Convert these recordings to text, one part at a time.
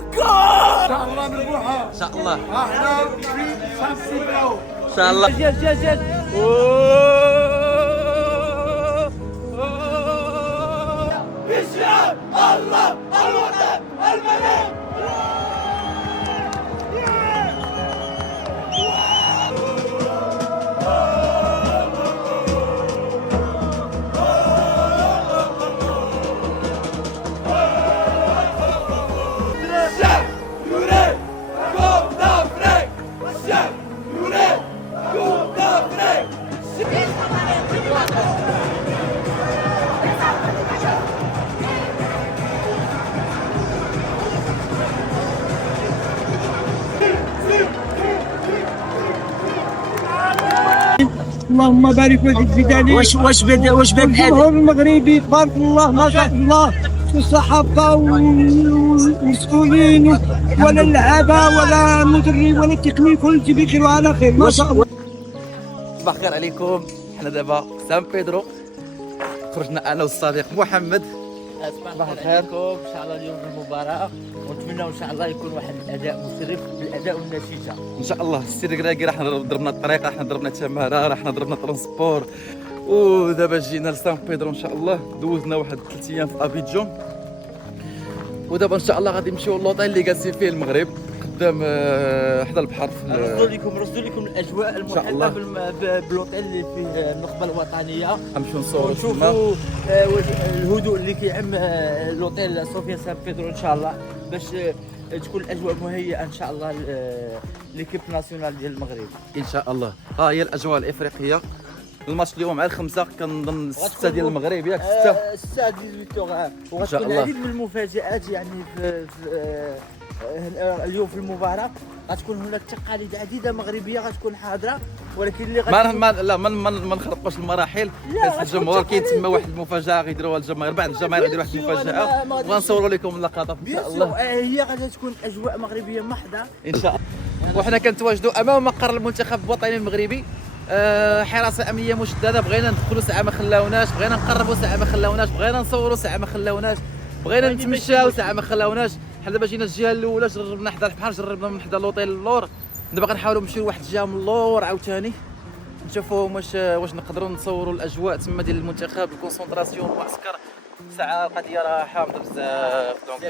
مروكو. ان شاء الله نروحها ان شاء الله احنا في سان بيدرو ان شاء الله. جاز بشعار الله الوطن الملك. الشعب يريد كوب دافريك. الشعب يريد كوب دافريك. اللهم بارك وزد في ذلك. واش بك الجمهور المغربي تبارك الله ما شاء الله، والصحافه والمسؤولين ولا اللعابه ولا المدرب ولا التكنيك كل شيء بخير وعلى خير ما شاء الله. صباح الخير عليكم. حنا دابا سان بيدرو، خرجنا انا والصديق محمد. صباح الخير عليكم. ان شاء الله اليوم المباراه، ونتمنى ان شاء الله يكون واحد الاداء مشرف بالاداء والنتيجه ان شاء الله. السير كراكي راح ضربنا الطريق، راح ضربنا تماره، راح ضربنا ترونسبور، ودابا جينا لسان بيدرو ان شاء الله. دوزنا واحد 3 ايام في ابيجون، ودابا ان شاء الله غادي نمشيو للوطيل اللي جالسين فيه المغرب قدام حدا البحر. رصدوا لكم الاجواء المحيطه بالوطيل اللي فيه النخبه الوطنيه. غنمشيو نصوروا ونشوفوا الهدوء اللي كيعم الاوتيل صوفيا سان بيدرو ان شاء الله، باش تكون الاجواء مهيئه ان شاء الله ليكيب ناسيونال ديال المغرب ان شاء الله. ها هي الاجواء الافريقيه. الماتش اليوم على 5 كنظن 6 ديال المغرب، ياك 6 الساعه 18 وغتكون العديد من المفاجآت يعني في اليوم في المباراه. غتكون هناك تقاليد عديده مغربيه غتكون حاضره، ولكن اللي ما نخرقوش المراحل. الجمهور كاين تما واحد المفاجاه غيديروها الجماهير، بعض الجماهير غيديروا واحد المفاجاه وغنصوروا لكم اللقطات ان شاء الله. هي غادي تكون اجواء مغربيه محضه ان شاء الله. وحنا كنتواجدوا امام مقر المنتخب الوطني المغربي. حراسه امنيه مشدده، بغينا ندخلوا ساعه ما خلاوناش، بغينا نقربوا ساعه ما خلاوناش، بغينا نصوروا ساعه ما خلاوناش، بغينا نتمشاو ساعه ما خلاوناش. حنا دابا جينا الجهه الاولى، جربنا حدا البحر، جربنا من حدا اللوطيل اللور. دابا غنحاولوا نمشيو لواحد الجهه من اللور عاوتاني، نشوفوا واش نقدروا نصوروا الاجواء تما ديال المنتخب، الكونسونطراسيون، المعسكر. ساعه القضيه راه حامضه بزاف، دونك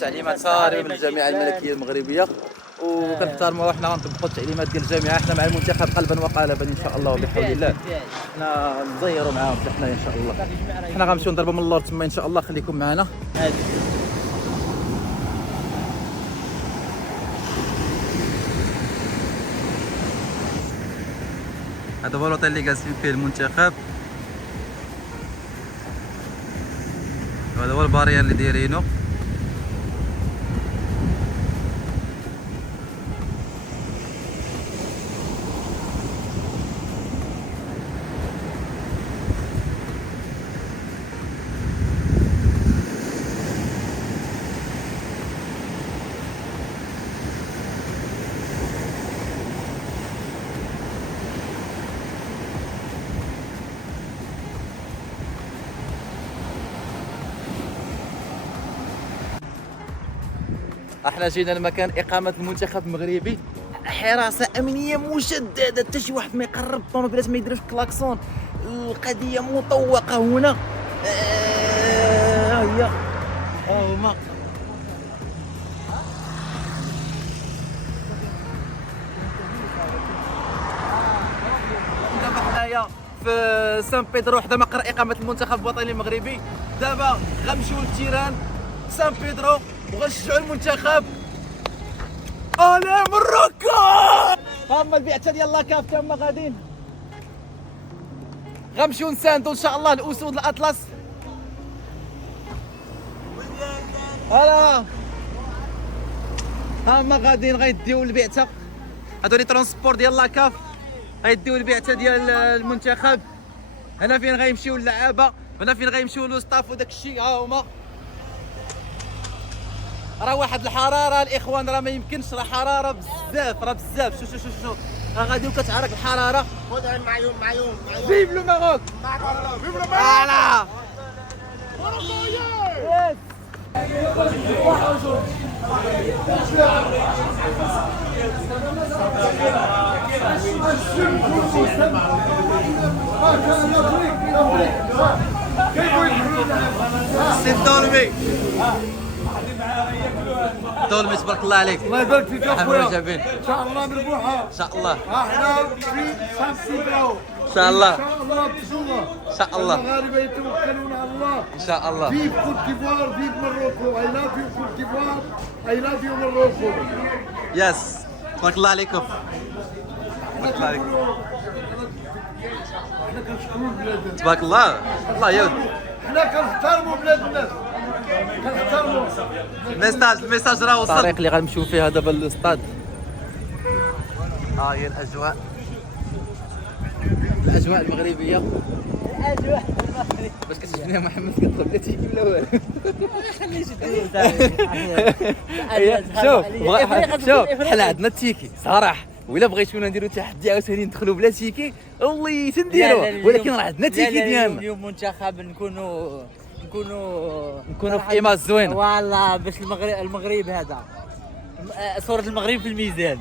تعليمات صارمه من الجامعه الملكيه المغربيه، وكنحترموا حنا غنطبقوا التعليمات ديال الجامعه. حنا مع المنتخب قلبا وقالبا ان شاء الله وبحول الله. حنا نزيروا معاهم حتى حنايا ان شاء الله. حنا غنمشيو نضربوا من اللور تما ان شاء الله. خليكم معنا. هذا هو الوطن اللي جالسين فيه المنتخب، وهذا هو البارير اللي دايرينو. احنا جينا لمكان اقامه المنتخب المغربي. حراسه امنيه مشدده، حتى شي واحد ما يقرب، الطوموبيلات ما يديروش كلاكسون. القضيه مطوقه هنا. هي ها هما. دابا حنايا في سان بيدرو حدا مقر اقامه المنتخب الوطني المغربي. دابا غنمشيو للتيران سان بيدرو وغنشجعوا المنتخب. الي مروكو. هما البعثه ديال لاكاف تما غاديين، غنمشيو نساندو ان شاء الله الاسود الاطلس. هما غاديين غيديو البعثه، هادو لي ترونسبور ديال لاكاف غيديو البعثه ديال المنتخب. هنا فين غيمشيو اللعابه، هنا فين غيمشيو لو ستاف وداك الشيء. ها هما راه واحد الحراره الاخوان، راه ما يمكنش، راه حراره بزاف، راه بزاف. شو راه غادي وكتعرق الحراره. خذها معيوم فيف لو ماروك. فيف لو فوالا. سي الدولمي الدولمي تبارك الله عليك. الله يبارك فيك حمد اخويا. جابين ان شاء الله مربوحه. ان شاء الله احنا في سانسيبرو. ان شاء الله ان شاء الله بجوله. ان شاء الله المغاربه يتوكلون على الله. ان شاء الله. فيف كوت ديفوار فيف مروكو. اي لاف يو كوت ديفوار. اي لاف يو مروكو. يس تبارك الله عليكم. تبارك الله عليك. احنا كنشكروا بلادنا. تبارك الله. الله يود احنا كنحترموا بلاد الناس. كنحترموا. الميساج راه وصل. الطريق اللي غنمشيو فيها دابا للاستاد. ها هي الاجواء المغربيه. الاجواء المغربيه باش كتجبني يا محمد كتطلب لا تيجي ولا والو. خليه شوف حنا عندنا التيكي صراحه، ولا بغيتونا نديرو تحدي عاوتاني ندخلوا بلا تيكي والله تنديروه، ولكن راه عندنا تيكي ديالنا. اليوم منتخب نكونوا في ايماج زوينه. والله باش المغرب هذا صورة المغرب في الميزان.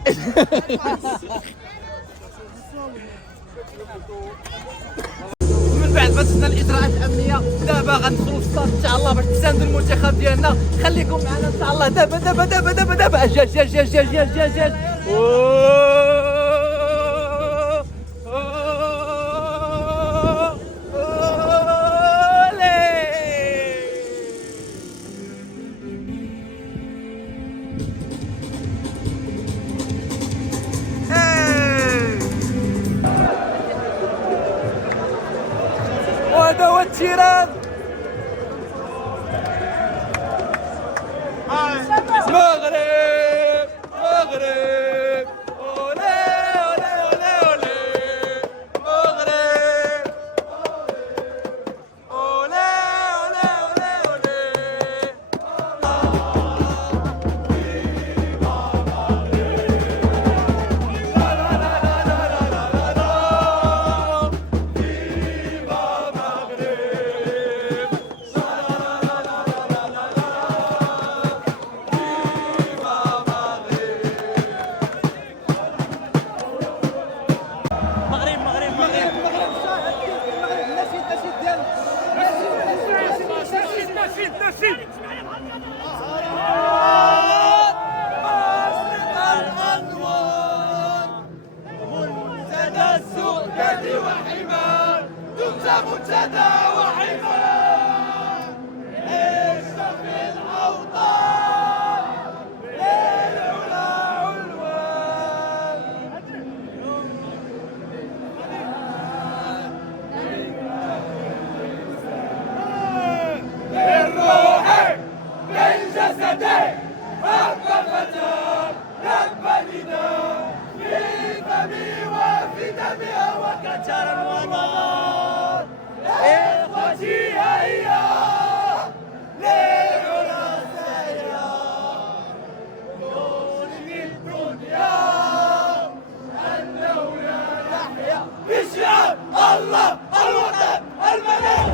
من بعد ما شفنا الاجراءات الامنيه دابا غندخلوا في الصاد ان شاء الله باش نساندوا المنتخب ديالنا. خليكم معنا ان شاء الله. دابا جاج وهذا هو التيران. مغرب أولي مغرب أولي منتدى وحمار عيش في الأوطان للعلا علوان بالروح بالجسد رب الفتى رب النداء في فمي وفي دمي وكتر الوطن. إخوتي هيا للعلا سيا نور الدنيا أنه لا يحيا بشعب الله الوطن الملك.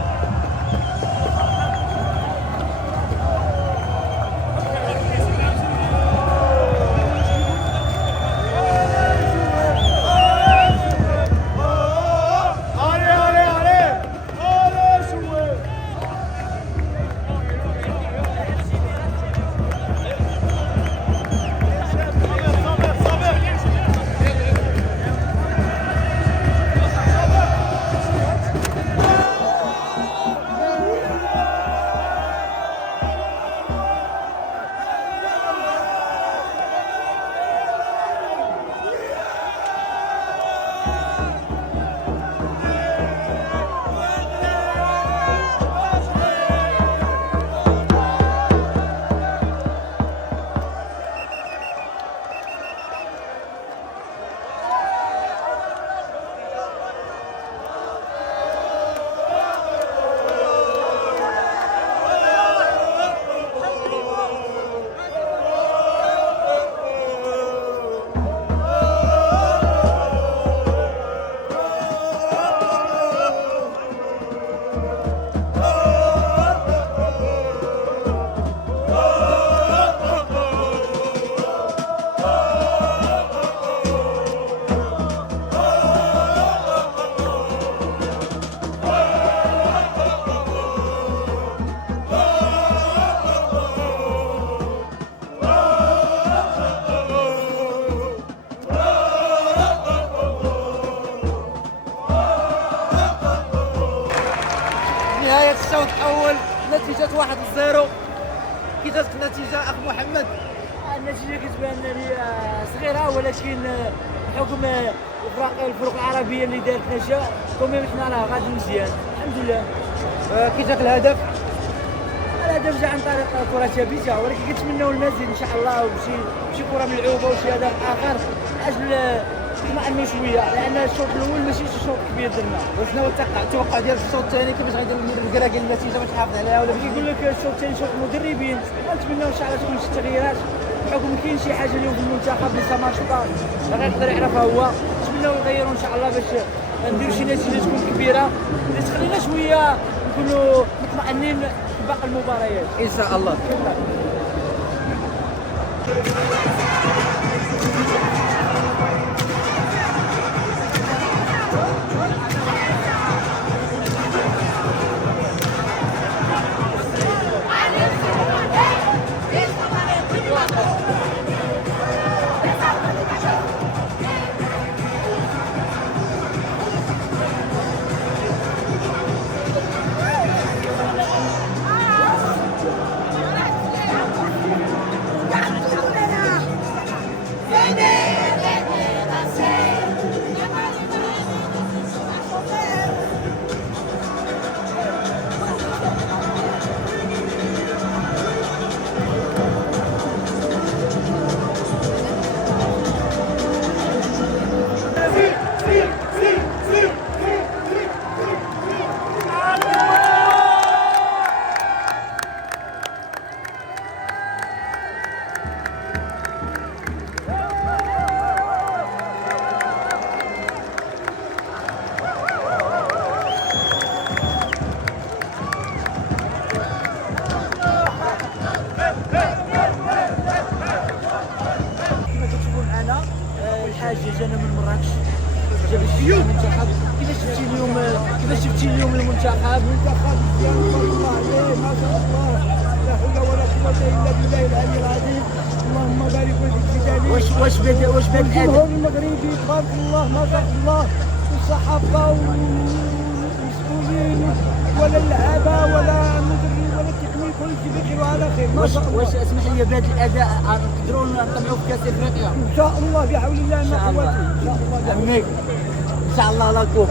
1-0. كي جاتك النتيجه اخ محمد؟ النتيجه كتبان لي صغيره، ولكن بحكم الفرق العربيه اللي دارت نجاح كوميم حنا راه غادي مزيان الحمد لله. كي جاك الهدف؟ الهدف جا عن طريق كره ثابته، ولكن كنتمناو المزيد ان شاء الله، وشي كره ملعوبه وشي هدف اخر اجل نطمئنوا شويه، لان الشوط الاول ماشي شوط كبير درنا. وشنو هو التوقع ديالك في الشوط الثاني؟ كيفاش غيدير الكراكي النتيجه باش تحافظ عليها ولا كيقول لك الشوط الثاني شوط المدربين، غنتمناو ان شاء الله تكون شي تغييرات، بحكم كاين شي حاجه اليوم في المنتخب اللي ساماشطا غير يقدر يعرفها هو. نتمناو يغيروا ان شاء الله باش نديروا شي نتيجه تكون كبيره اللي تخلينا شويه نكونوا مطمئنين في باقي المباريات ان شاء الله. الحاج جانا من مراكش، جاب المنتخب. كيفاش شفتي اليوم المنتخب؟ المنتخب مزيان ما شاء الله عليه، ما شاء الله، لا حول ولا قوة الا بالله العلي العظيم. اللهم بارك وزد في ذلك. واش بان الجمهور المغربي تبارك الله ما شاء الله، والصحافة والمسؤولين ولا اللعابة ولا المدرب ولا التكنيك كل شيء بخير وعلى خير ما شاء الله. واش اسمح لي بهذا الاداء نقدروا نطمعوا في كاس افريقيا؟ ان شاء الله بحول الله ما قوته ان شاء الله. عمي ان شاء الله لا كوب.